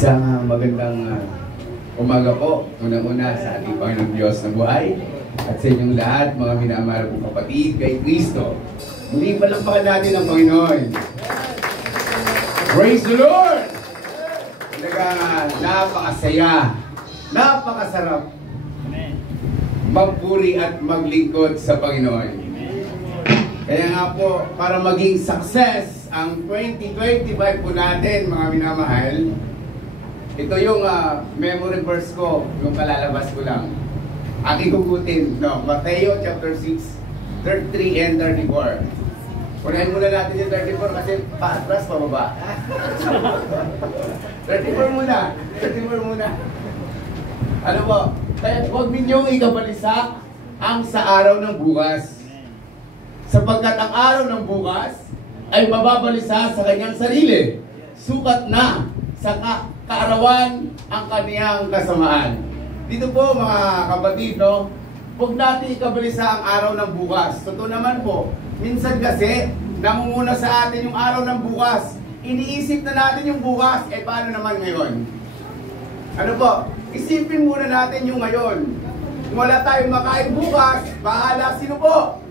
Isang magandang umaga po, unang-una sa ating Panginoong Diyos na buhay at sa inyong lahat, mga minamahal kong kapatid kay Kristo. Muli palampakan natin ang Panginoon. Praise the Lord! Napakasaya, napakasarap magpuri at maglingkod sa Panginoon. Kaya nga po, para maging success ang 2025 po natin, mga minamahal, ito yung memory verse ko, yung kalalabas ko lang. Aking gugutin, no? Mateo chapter 6, 33 and 34. Unahin muna natin yung 34 kasi paatras, pababa. 34 muna. 34 muna. Ano po? Huwag ninyong ikabalisa ang sa araw ng bukas. Sapagkat ang araw ng bukas ay mababalisa sa kanyang sarili. Sukat na sa kaarawan ang kaniyang kasamaan. Dito po mga kapatid, no? Huwag natin ikabalisa ang araw ng bukas. Totoo naman po, minsan kasi nangunguna sa atin yung araw ng bukas. Iniisip na natin yung bukas, paano naman ngayon? Ano po? Isipin muna natin yung ngayon. Kung wala tayong makain bukas, bahala sino po?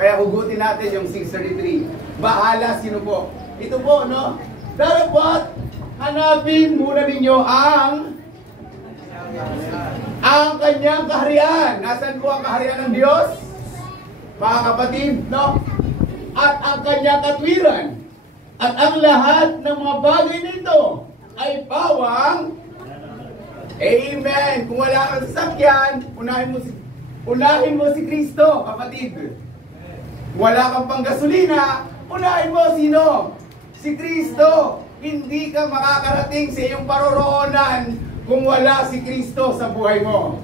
Kaya hugutin natin yung 633. Bahala sino po? Ito po, no? Dapat hanapin muna ninyo ang kanyang kaharian. Nasaan po ang kaharian ng Diyos? Mga kapatid, no? At ang kanyang katwiran. At ang lahat ng mga bagay nito ay pawang Amen. Kung wala kang sasakyan, unahin mo si Kristo, kapatid. Wala kang panggasolina, unahin mo sino? Si Kristo. Hindi ka makakarating sa iyong paroroonan kung wala si Kristo sa buhay mo.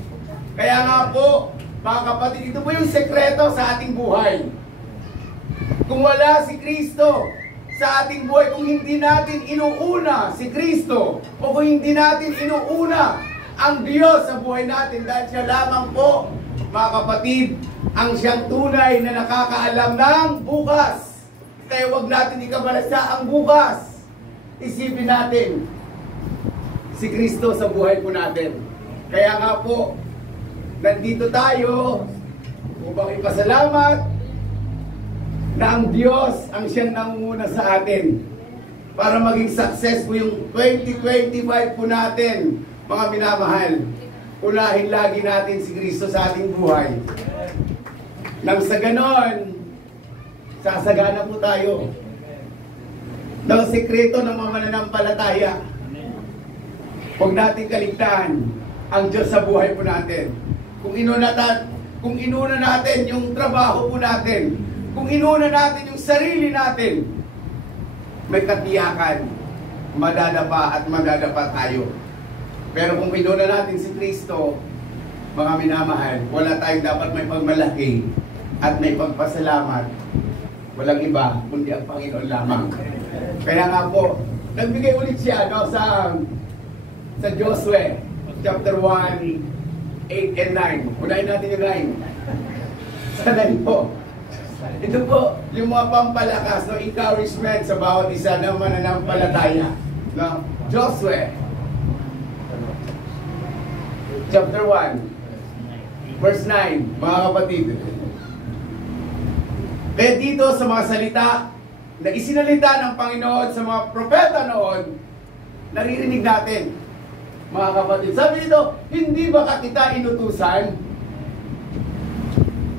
Kaya nga po, mga kapatid, ito po yung sekreto sa ating buhay. Kung wala si Kristo sa ating buhay, kung hindi natin inuuna si Kristo, o kung hindi natin inuuna ang Diyos sa buhay natin, dahil siya lamang po, mga kapatid, ang siyang tunay na nakakaalam ng bukas. Kaya huwag natin ikabalasa ang bukas. Isipin natin si Kristo sa buhay po natin. Kaya nga po, nandito tayo upang ipasalamat na ang Diyos ang siyang nangunguna sa atin para maging successful yung 2025 po natin, mga minamahal. Unahin lagi natin si Kristo sa ating buhay. Nang sa ganon, sasagana po tayo ng sekreto ng mga mananampalataya. Huwag natin kaligtaan ang Diyos sa buhay po natin. Kung inuna natin yung trabaho po natin, kung inuna natin yung sarili natin, may katiyakan, madadapa at madadapa tayo. Pero kung inuna natin si Kristo, mga minamahal, wala tayong dapat may pagmalaki at may pagpasalamat. Walang iba, kundi ang Panginoon lamang. Kaya nga po, nagbigay ulit siya, no, sa Joshua, chapter 1, 8 and 9. Unahin natin yung 9. Sa 9 po. Ito po, yung mga pampalakas, no, encouragement sa bawat isa na mananampalataya. No? Joshua, chapter 1, verse 9, mga kapatid. Kaya dito sa mga salita na isinalita ng Panginoon sa mga propeta noon, naririnig natin, mga kapatid. Sabi dito, hindi ba kita inutusan?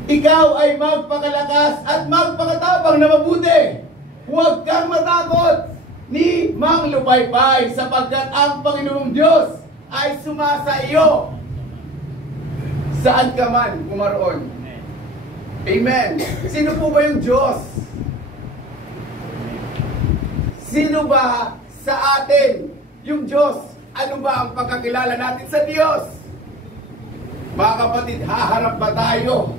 Ikaw ay magpakalakas at magpakatabang na mabuti. Huwag kang matakot ni manglupaypay sapagkat ang Panginoong Diyos ay sumasa iyo saan ka man kumaroon. Amen. Sino po ba yung Diyos? Sino ba sa atin yung Diyos? Ano ba ang pagkakilala natin sa Diyos? Mga kapatid, haharap ba tayo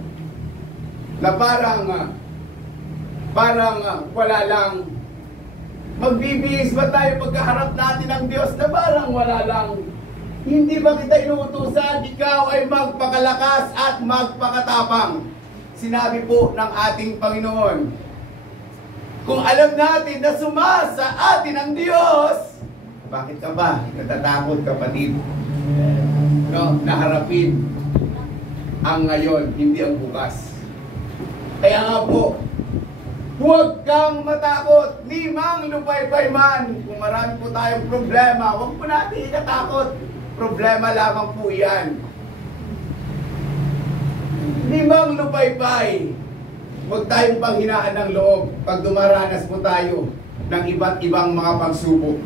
na parang wala lang? Magbibihis ba tayo pagkaharap natin ng Diyos na parang wala lang? Hindi ba kita inuutusan? Ikaw ay magpakalakas at magpakatapang. Sinabi po ng ating Panginoon. Kung alam natin na sumasa atin ang Diyos, Bakit ka ba natatakot, kapatid? No, naharapin ang ngayon, hindi ang bukas. Kaya nga po, huwag kang matakot, ni mang lupay-pay man. Kung marami po tayong problema, huwag po natin ikatakot. Problema lamang po yan. Ni mang lupay-pay, huwag tayong panghinaan ng loob pag dumaranas po tayo ng iba't ibang mga pagsubok.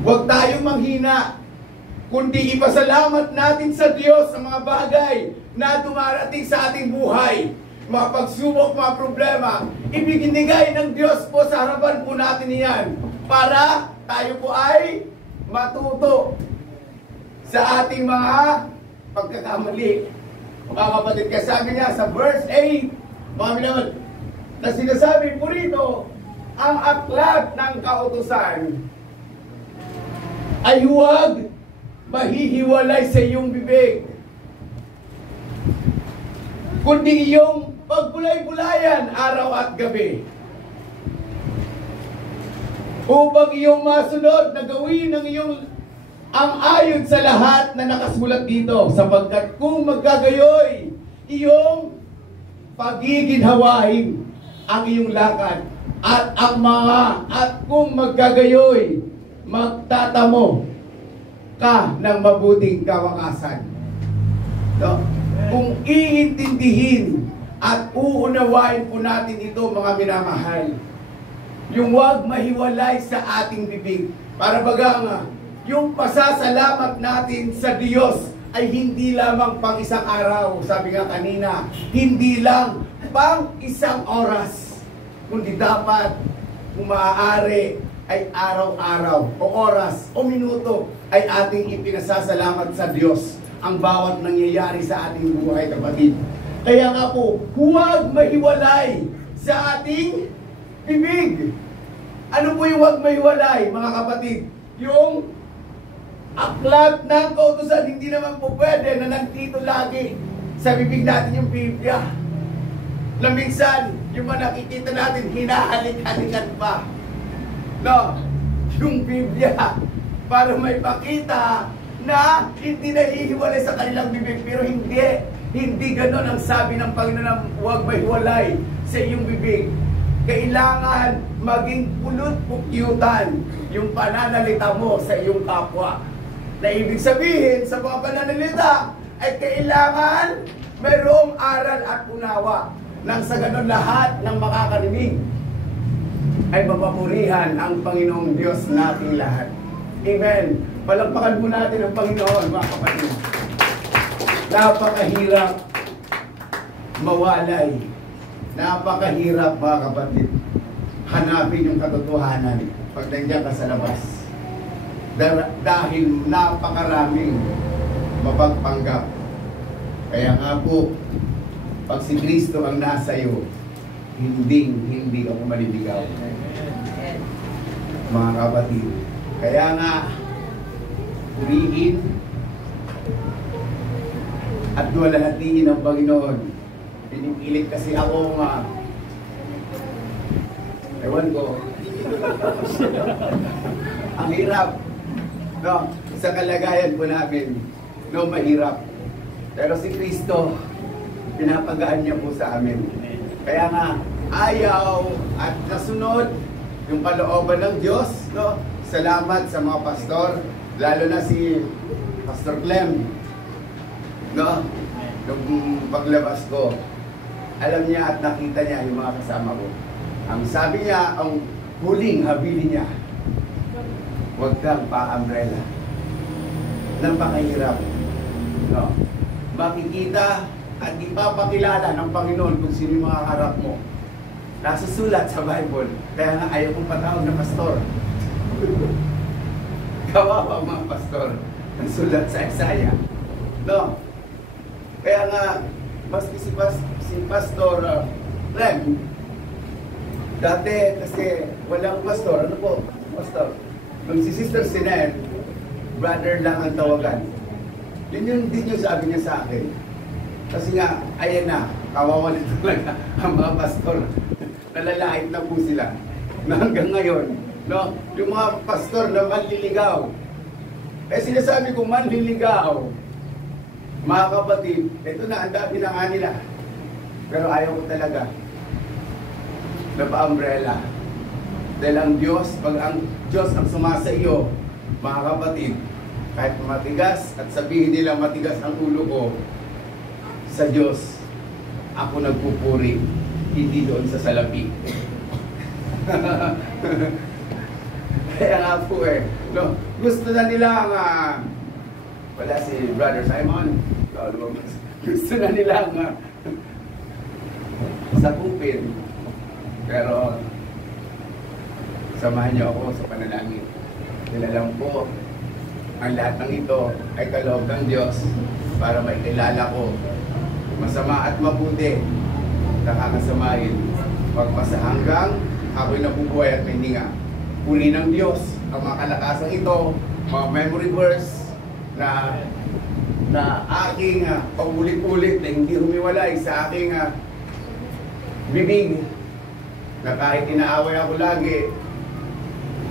Huwag tayong manghina, kundi ipasalamat natin sa Diyos ang mga bagay na dumarating sa ating buhay. Mga pagsubok, mga problema, ibinigay ng Diyos po sa harapan po natin iyan para tayo po ay matuto sa ating mga pagkakamali. Mga kapatid, kasabi niya sa verse 8, mga minamad, na sinasabi po rito, ang aklat ng kautusan ay huwag mahihiwalay sa iyong bibig, kundi iyong pagbulay-bulayan araw at gabi, upang iyong masunod na gawin ang iyong ang ayon sa lahat na nakasulat dito, sapagkat kung magkagayoy iyong pagiginhawain ang iyong lakad at kung magkagayoy magtatamo ka ng mabuting kawakasan. No? Kung iintindihin at uunawain po natin ito, mga minamahal, yung huwag mahiwalay sa ating bibig. Para baga yung pasasalamat natin sa Diyos ay hindi lamang pang isang araw, sabi nga kanina, hindi lang pang isang oras, kundi dapat kung maaari ay araw-araw o oras o minuto ay ating ipinasasalamat sa Diyos ang bawat nangyayari sa ating buhay, kapatid. Kaya nga po, huwag mahiwalay sa ating bibig. Ano po yung huwag mahiwalay, mga kapatid? Yung aklat ng kautusan, hindi naman po pwede na nandito lagi sa bibig natin yung Biblia. Na minsan, yung mga nakikita natin, hinahalik-halikan pa. No, yung Biblia, para may pakita na hindi nahihiwalay sa kanilang bibig, pero hindi ganon ang sabi ng Panginoon na huwag mahiwalay sa iyong bibig. Kailangan maging pulot-pukyutan yung pananalita mo sa iyong kapwa. Na ibig sabihin, sa mga pananalita, ay kailangan mayroong aral at unawa nang sa ganon lahat ng makakarinig ay mapapurihan ang Panginoong Diyos nating lahat. Amen. Palakpakan mo natin ang Panginoon, mga kapatid. Napakahirap mawalay. Napakahirap, mga kapatid, hanapin yung katotohanan pag nandiyan ka sa labas. Dahil napakaraming mapagpanggap. Kaya nga po, pag si Kristo ang nasa iyo, hindi ako maliligaw. Mga kapatid, kaya nga, purihin at duwalhatiin ang Panginoon. Pinipilit kasi ako ewan ko, ang hirap, no? Sa kalagayan po namin, no, mahirap. Pero si Kristo, pinapagaan niya po sa amin. Kaya nga, ayaw at nasunod yung kalooban ng Diyos, no? Salamat sa mga pastor, lalo na si Pastor Clem, no? Nung paglabas ko, alam niya at nakita niya yung mga kasama ko. Ang sabi niya, ang huling habilin niya, huwag kang pa-umbrella. Napakahirap, no? Makikita at ipapakilala ng Panginoon kung sino yung mga harap mo. Nasusulat sa Bible. Kaya nga ayaw kong patawag na pastor. Kawawa mga pastor. Nasulat sa Isaiah. No? Kaya nga, maski si Pastor Rem, dati kasi walang pastor. Ano po? Pastor. Nung si Sister Sinel, brother lang ang tawagan. Yun yung din yung sabi niya sa akin. Kasi nga, ayan na, kawawalan talaga ang mga pastor. Nalalait na po sila. Na hanggang ngayon, No? Yung mga pastor na manliligaw. Eh sinasabi ko manliligaw. Mga kapatid, ito na, ang dami na nga nila. Pero ayaw ko talaga na pa-umbrella. Dahil ang Diyos, pag ang Diyos ang sumasa iyo, mga kapatid, kahit matigas at sabihin nila matigas ang ulo ko, sa Diyos, ako nagpupuri, hindi doon sa salapi. Kaya nga po no, gusto na nila wala si Brother Simon, gusto na nila sakupin. Pero samahan niyo ako sa panalangin. Nilalang po ang lahat ng ito ay kaloob ng Diyos para maikilala ko masama at mabuti nakakasamahin pagpasa hanggang ako'y nabubuhay at may hininga. Puri ng Diyos ang mga kalakasang ito, mga memory verse na aking paulit-ulit na hindi humiwalay sa aking bibig, na kahit inaaway ako lagi,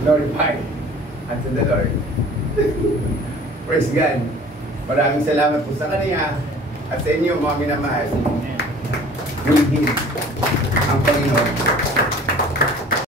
glorify unto the Lord. Praise God. Maraming salamat po sa Kanya at sa inyo mga minamahal. Purihin ang Panginoon.